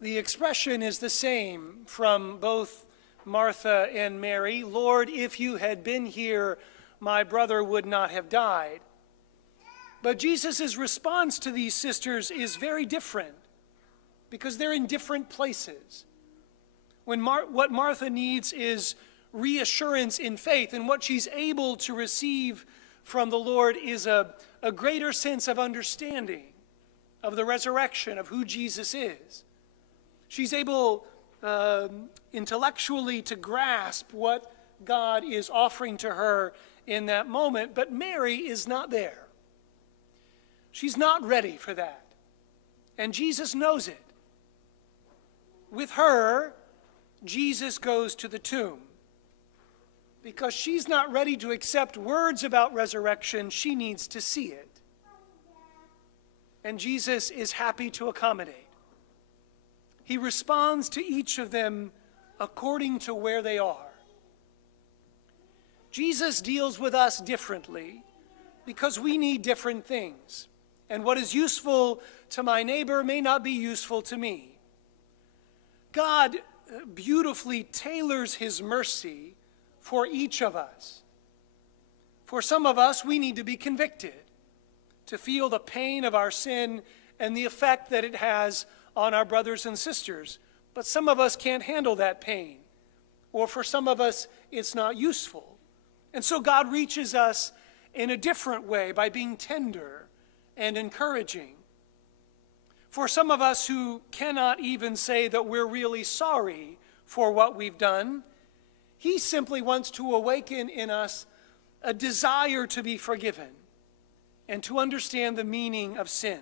The expression is the same from both Martha and Mary. Lord, if you had been here, my brother would not have died. But Jesus' response to these sisters is very different because they're in different places. What Martha needs is reassurance in faith, and what she's able to receive from the Lord is a greater sense of understanding of the resurrection, of who Jesus is. She's able intellectually to grasp what God is offering to her in that moment, but Mary is not there. She's not ready for that, and Jesus knows it. With her, Jesus goes to the tomb. Because she's not ready to accept words about resurrection, she needs to see it. And Jesus is happy to accommodate. He responds to each of them according to where they are. Jesus deals with us differently because we need different things. And what is useful to my neighbor may not be useful to me. God beautifully tailors his mercy for each of us. For some of us, we need to be convicted, to feel the pain of our sin and the effect that it has on our brothers and sisters. But some of us can't handle that pain. Or for some of us, it's not useful. And so God reaches us in a different way by being tender and encouraging. For some of us who cannot even say that we're really sorry for what we've done, he simply wants to awaken in us a desire to be forgiven and to understand the meaning of sin.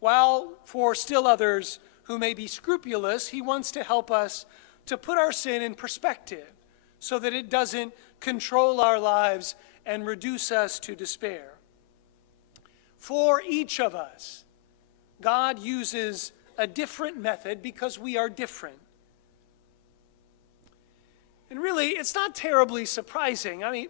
While for still others who may be scrupulous, he wants to help us to put our sin in perspective so that it doesn't control our lives and reduce us to despair. For each of us, God uses a different method because we are different. And really, it's not terribly surprising. I mean,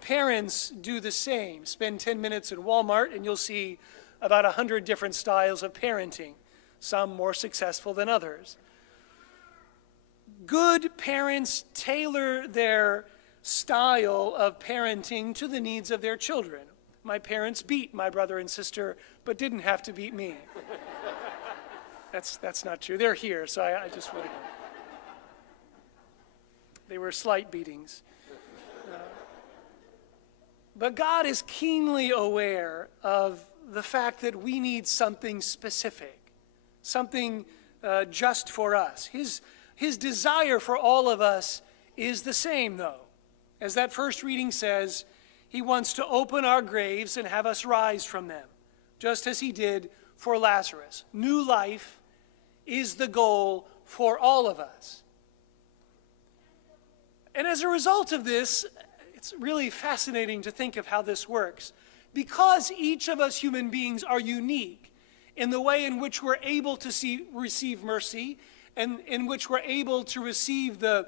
parents do the same. Spend 10 minutes at Walmart and you'll see about 100 different styles of parenting, some more successful than others. Good parents tailor their style of parenting to the needs of their children. My parents beat my brother and sister, but didn't have to beat me. That's not true. They're here, so I just would have. They were slight beatings. But God is keenly aware of the fact that we need something specific, something just for us. His desire for all of us is the same, though. As that first reading says, he wants to open our graves and have us rise from them, just as he did for Lazarus. New life is the goal for all of us. And as a result of this, it's really fascinating to think of how this works. Because each of us human beings are unique in the way in which we're able to receive mercy and in which we're able to receive the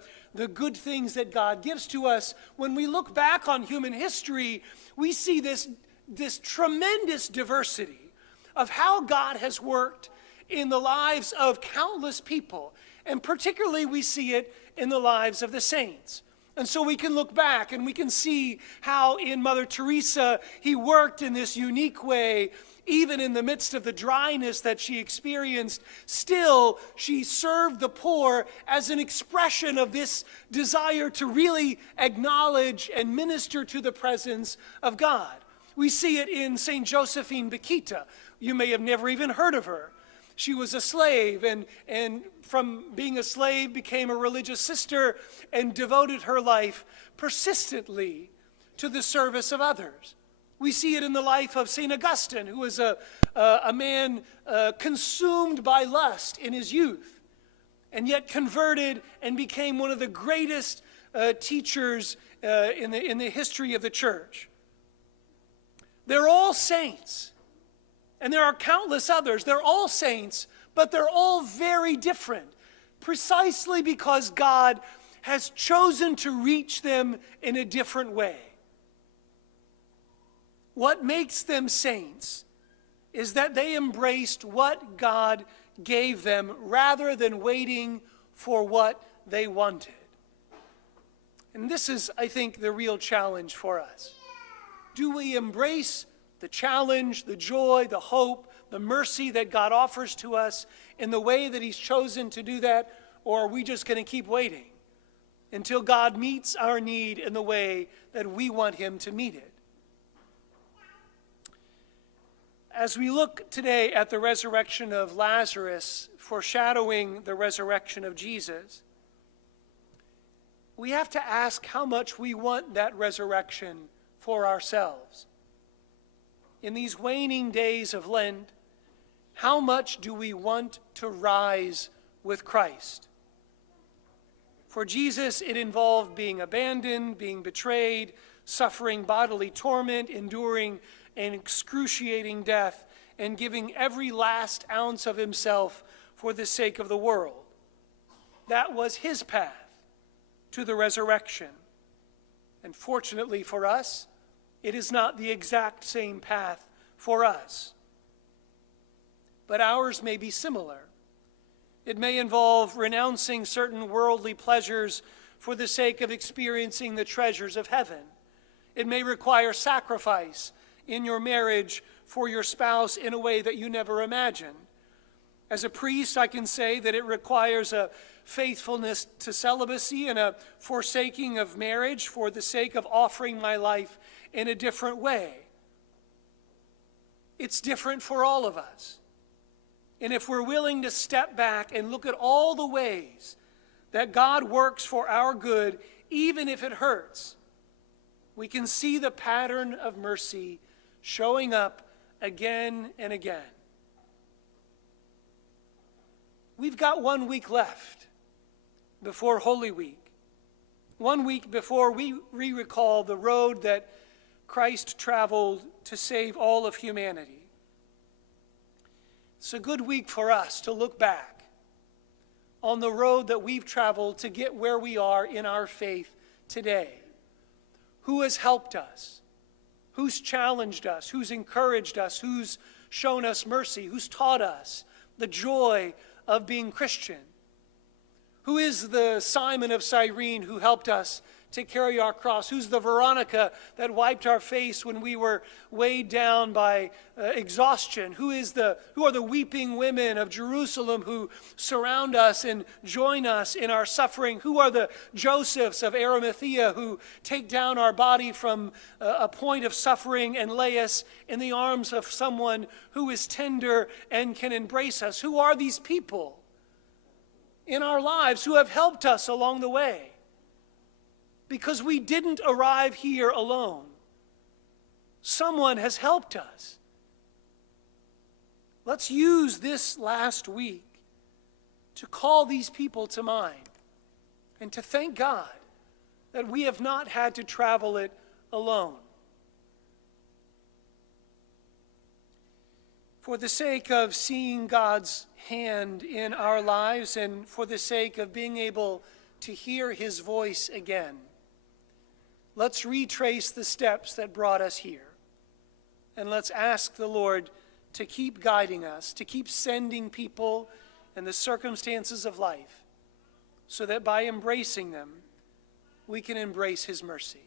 good things that God gives to us, when we look back on human history, we see this tremendous diversity of how God has worked in the lives of countless people. And particularly we see it in the lives of the saints. And so we can look back and we can see how in Mother Teresa he worked in this unique way. Even in the midst of the dryness that she experienced, still she served the poor as an expression of this desire to really acknowledge and minister to the presence of God. We see it in St. Josephine Bakhita. You may have never even heard of her. She was a slave and from being a slave became a religious sister and devoted her life persistently to the service of others. We see it in the life of St. Augustine, who was a man consumed by lust in his youth, and yet converted and became one of the greatest teachers in the history of the church. They're all saints. And there are countless others. They're all saints, but they're all very different, precisely because God has chosen to reach them in a different way. What makes them saints is that they embraced what God gave them rather than waiting for what they wanted. And this is, I think, the real challenge for us. Do we embrace the challenge, the joy, the hope, the mercy that God offers to us in the way that he's chosen to do that, or are we just going to keep waiting until God meets our need in the way that we want him to meet it? As we look today at the resurrection of Lazarus, foreshadowing the resurrection of Jesus, we have to ask how much we want that resurrection for ourselves. In these waning days of Lent, how much do we want to rise with Christ? For Jesus, it involved being abandoned, being betrayed, suffering bodily torment, enduring an excruciating death, and giving every last ounce of himself for the sake of the world. That was his path to the resurrection. And fortunately for us, it is not the exact same path for us. But ours may be similar. It may involve renouncing certain worldly pleasures for the sake of experiencing the treasures of heaven. It may require sacrifice in your marriage for your spouse in a way that you never imagined. As a priest, I can say that it requires a faithfulness to celibacy and a forsaking of marriage for the sake of offering my life in a different way. It's different for all of us. And if we're willing to step back and look at all the ways that God works for our good, even if it hurts, we can see the pattern of mercy showing up again and again. We've got 1 week left before Holy Week. 1 week before we recall the road that Christ traveled to save all of humanity. It's a good week for us to look back on the road that we've traveled to get where we are in our faith today. Who has helped us? Who's challenged us? Who's encouraged us? Who's shown us mercy? Who's taught us the joy of being Christian? Who is the Simon of Cyrene who helped us to carry our cross? Who's the Veronica that wiped our face when we were weighed down by exhaustion? Who are the weeping women of Jerusalem who surround us and join us in our suffering? Who are the Josephs of Arimathea who take down our body from a point of suffering and lay us in the arms of someone who is tender and can embrace us? Who are these people in our lives who have helped us along the way? Because we didn't arrive here alone. Someone has helped us. Let's use this last week to call these people to mind and to thank God that we have not had to travel it alone. For the sake of seeing God's hand in our lives and for the sake of being able to hear his voice again, let's retrace the steps that brought us here. And let's ask the Lord to keep guiding us, to keep sending people and the circumstances of life, so that by embracing them, we can embrace his mercy.